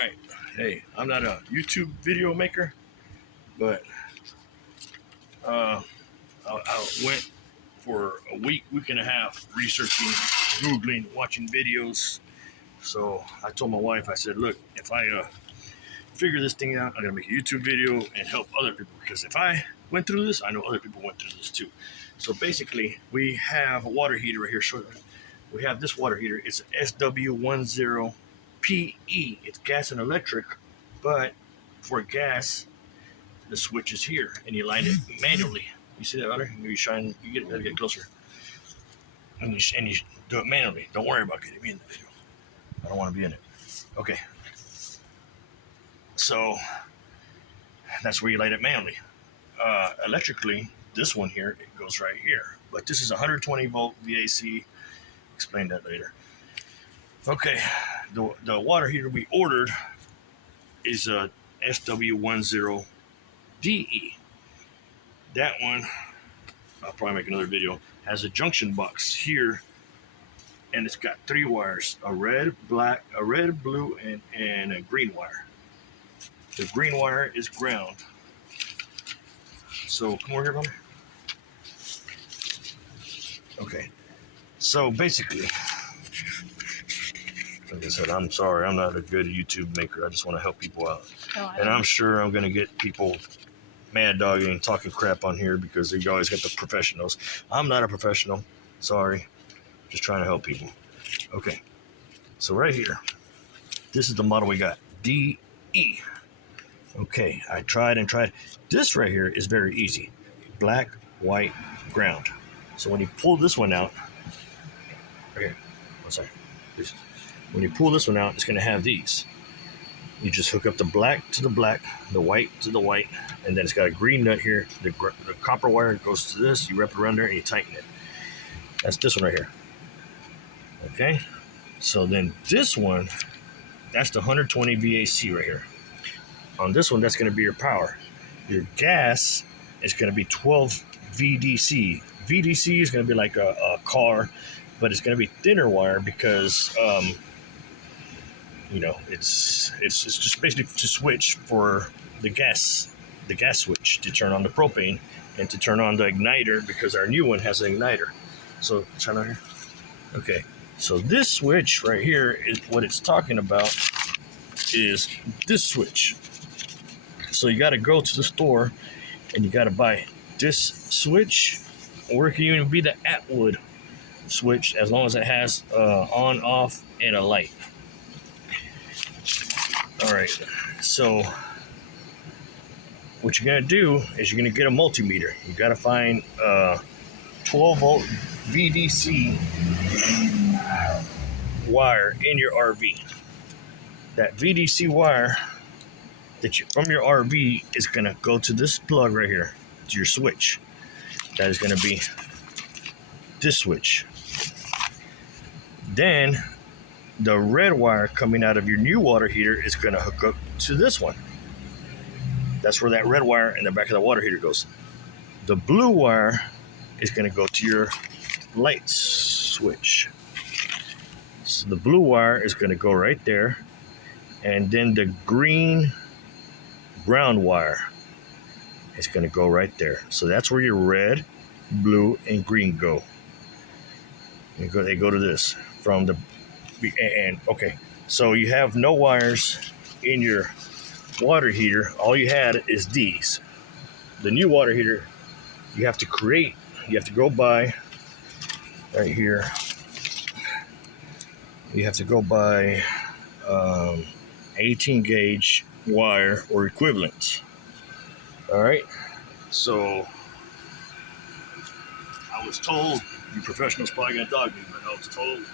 Alright, hey, I'm not a YouTube video maker, but I went for a week and a half researching, Googling, watching videos. So I told my wife, I said, look, if I figure this thing out, I'm going to make a YouTube video and help other people. Because if I went through this, I know other people went through this too. So basically, we have a water heater right here. We have this water heater. It's an SW10PE. It's gas and electric, but for gas, the switch is here, and you light it manually. You see that, Otter? You shine. You get closer, and you do it manually. Don't worry about getting me in the video. I don't want to be in it. Okay. So that's where you light it manually. Electrically, this one here, it goes right here. But this is 120 volt VAC. Explain that later. Okay, the water heater we ordered is a SW10DE. That one, I'll probably make another video, has a junction box here, and it's got 3 wires: a red, blue, and a green wire. The green wire is ground. So come over here, brother. Okay. So basically, like I said, I'm sorry, I'm not a good YouTube maker. I just want to help people out. And I'm sure I'm going to get people mad dogging and talking crap on here because you always get the professionals. I'm not a professional. Sorry. Just trying to help people. Okay. So right here, this is the model we got. DE. Okay. I tried and tried. This right here is very easy. Black, white, ground. So when you pull this one out, right here. One second. Please. When you pull this one out, it's going to have these. You just hook up the black to the black, the white to the white, and then it's got a green nut here. The copper wire goes to this. You wrap it around there and you tighten it. That's this one right here. Okay? So then this one, that's the 120 VAC right here. On this one, that's going to be your power. Your gas is going to be 12 VDC. VDC is going to be like a car, but it's going to be thinner wire because it's just basically to switch for the gas switch to turn on the propane and to turn on the igniter, because our new one has an igniter. So turn on here. Okay, so this switch right here is what it's talking about, is this switch. So you got to go to the store and you got to buy this switch, or it can even be the Atwood switch, as long as it has on, off, and a light. All right, so what you're gonna do is you're gonna get a multimeter. You gotta find 12 volt VDC wire in your RV. That VDC wire from your RV is gonna go to this plug right here, to your switch. That is gonna be this switch. Then the red wire coming out of your new water heater is going to hook up to this one. That's where that red wire in the back of the water heater goes. The blue wire is going to go to your light switch. So the blue wire is going to go right there. And then the green ground wire is going to go right there. So that's where your red, blue, and green go. They go to this from the. And okay, so you have no wires in your water heater. All you had is these. The new water heater, you have to go buy right here. You have to go buy 18 gauge wire or equivalents. All right, so I was told, you professionals probably gonna dog me, but I was told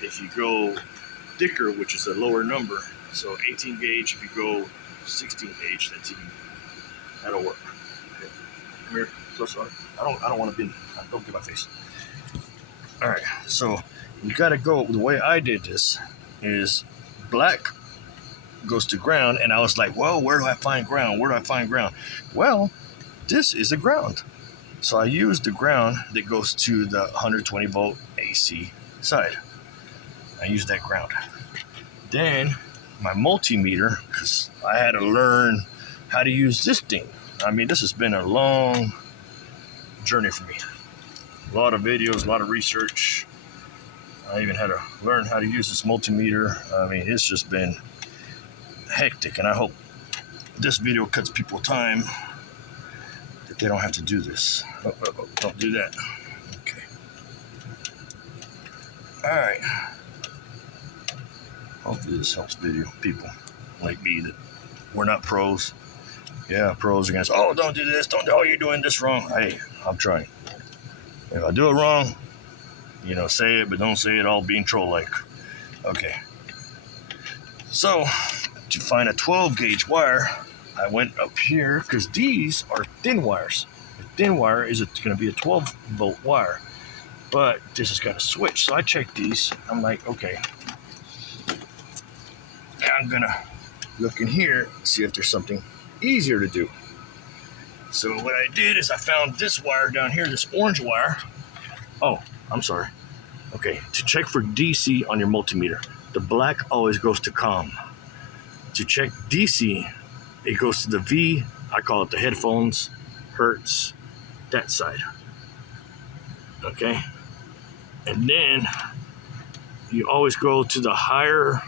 if you go thicker, which is a lower number, so 18 gauge, if you go 16 gauge, that'll work. Okay. Come here, close on. I don't want to be. Don't get my face. All right, so you got to go. The way I did this is black goes to ground, and I was like, well, where do I find ground? Where do I find ground? Well, this is the ground. So I used the ground that goes to the 120 volt AC side. I use that ground. Then my multimeter because I had to learn how to use this thing. I mean, this has been a long journey for me. A lot of videos, a lot of research. I even had to learn how to use this multimeter. I mean, it's just been hectic, and I hope this video cuts people time that they don't have to do this. Don't do that. Okay. All right. Hopefully this helps people like me that we're not pros. Yeah, pros are gonna say, "Oh, don't do this. Don't. Oh, you're doing this wrong." Hey, I'm trying. If I do it wrong, say it, but don't say it all being troll-like. Okay. So, to find a 12 gauge wire, I went up here because these are thin wires. The thin wire is going to be a 12 volt wire, but this has got a switch. So I checked these. I'm like, okay. I'm going to look in here, see if there's something easier to do. So what I did is I found this wire down here, this orange wire. Oh, I'm sorry. Okay, to check for DC on your multimeter, the black always goes to COM. To check DC, it goes to the V, I call it the headphones, hertz, that side. Okay? And then you always go to the higher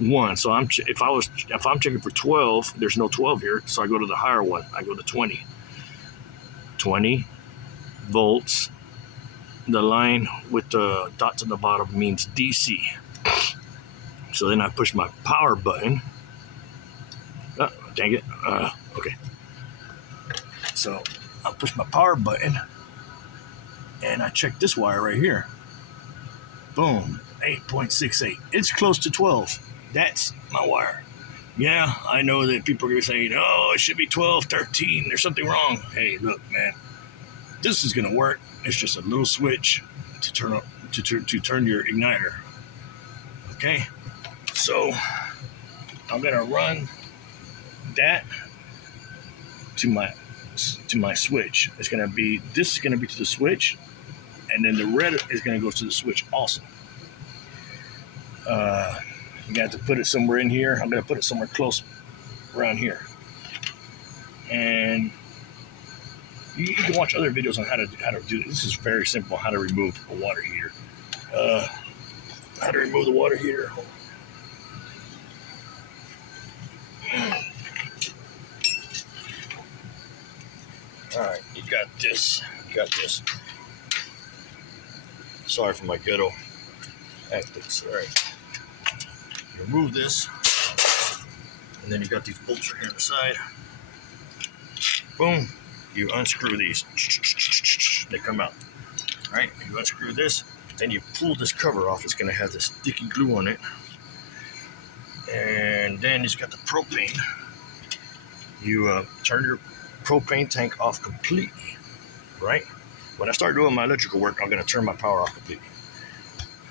one. So if I'm checking for 12, there's no 12 here, so I go to the higher one. I go to 20. 20 volts. The line with the dots on the bottom means DC. So then I push my power button. Oh, dang it. Okay. So I'll push my power button and I check this wire right here. Boom, 8.68. It's close to 12. That's my wire. Yeah, I know that people are going to be saying, oh, it should be 12, 13. There's something wrong. Hey, look, man. This is going to work. It's just a little switch to turn your igniter. Okay? So I'm going to run that to my switch. This is going to be to the switch, and then the red is going to go to the switch also. You got to put it somewhere in here. I'm going to put it somewhere close around here. And you can watch other videos on how to do this. This is very simple, how to remove a water heater. How to remove the water heater. All right, you got this. Sorry for my ghetto antics. All right. Remove this, and then you got these bolts right here on the side. Boom, you unscrew these. They come out. All right, you unscrew this, then you pull this cover off. It's going to have this sticky glue on it, and then it's got the propane. You turn your propane tank off completely. Right? When I start doing my electrical work, I'm going to turn my power off completely.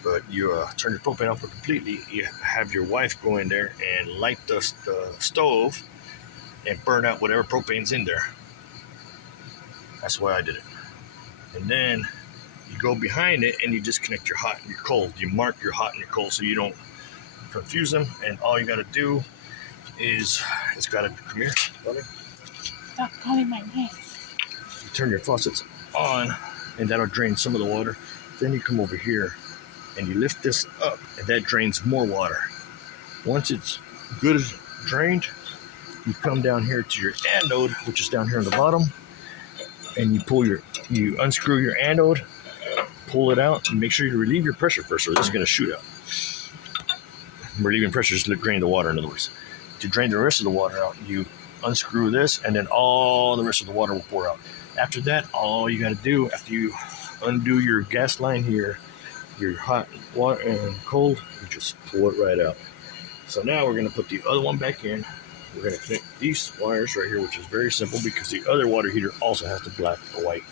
But you turn your propane off completely. You have your wife go in there and light the stove and burn out whatever propane's in there. That's why I did it. And then you go behind it and you disconnect your hot and your cold. You mark your hot and your cold so you don't confuse them. And all you got to do is, it's got to come here, brother. Stop calling my name. You turn your faucets on, and that'll drain some of the water. Then you come over here and you lift this up, and that drains more water. Once it's good drained, you come down here to your anode, which is down here on the bottom, and you unscrew your anode, pull it out, and make sure you relieve your pressure first, or this is going to shoot out. Relieving pressure is to drain the water, in other words. To drain the rest of the water out, you unscrew this, and then all the rest of the water will pour out. After that, all you got to do, after you undo your gas line here, your hot water and cold, you just pull it right out. So now we're going to put the other one back in. We're going to connect these wires right here, which is very simple because the other water heater also has the black, the white,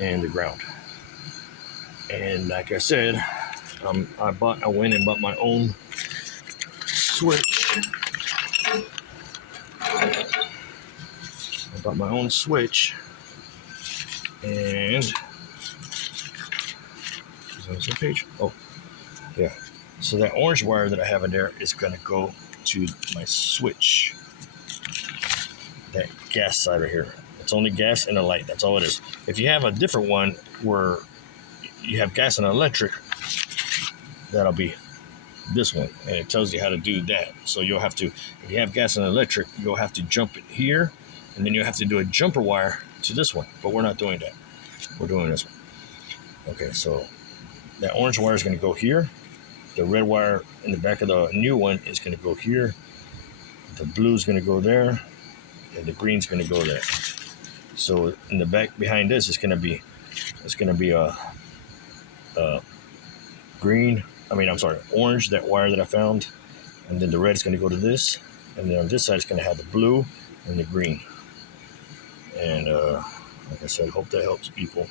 and the ground. And like I said, I went and bought my own switch. I bought my own switch, and is on the same page? Oh, yeah. So that orange wire that I have in there is going to go to my switch. That gas side right here. It's only gas and a light. That's all it is. If you have a different one where you have gas and electric, that'll be this one, and it tells you how to do that. So you'll have to, if you have gas and electric, you'll have to jump it here, and then you'll have to do a jumper wire to this one. But we're not doing that. We're doing this one. Okay, so that orange wire is going to go here. The red wire in the back of the new one is going to go here. The blue is going to go there, and the green is going to go there. So in the back behind this is going to be, a green. I'm sorry, orange. That wire that I found, and then the red is going to go to this, and then on this side it's going to have the blue and the green. And like I said, hope that helps people.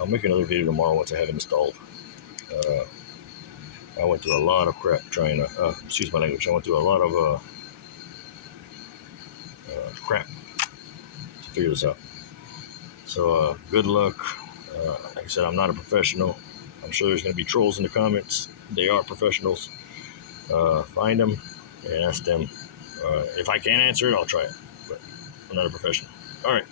I'll make another video tomorrow once I have it installed. I went through a lot of crap trying to, excuse my language, I went through a lot of crap to figure this out. So good luck. Like I said, I'm not a professional. I'm sure there's going to be trolls in the comments. They are professionals. Find them and ask them. If I can't answer it, I'll try it. But I'm not a professional. All right.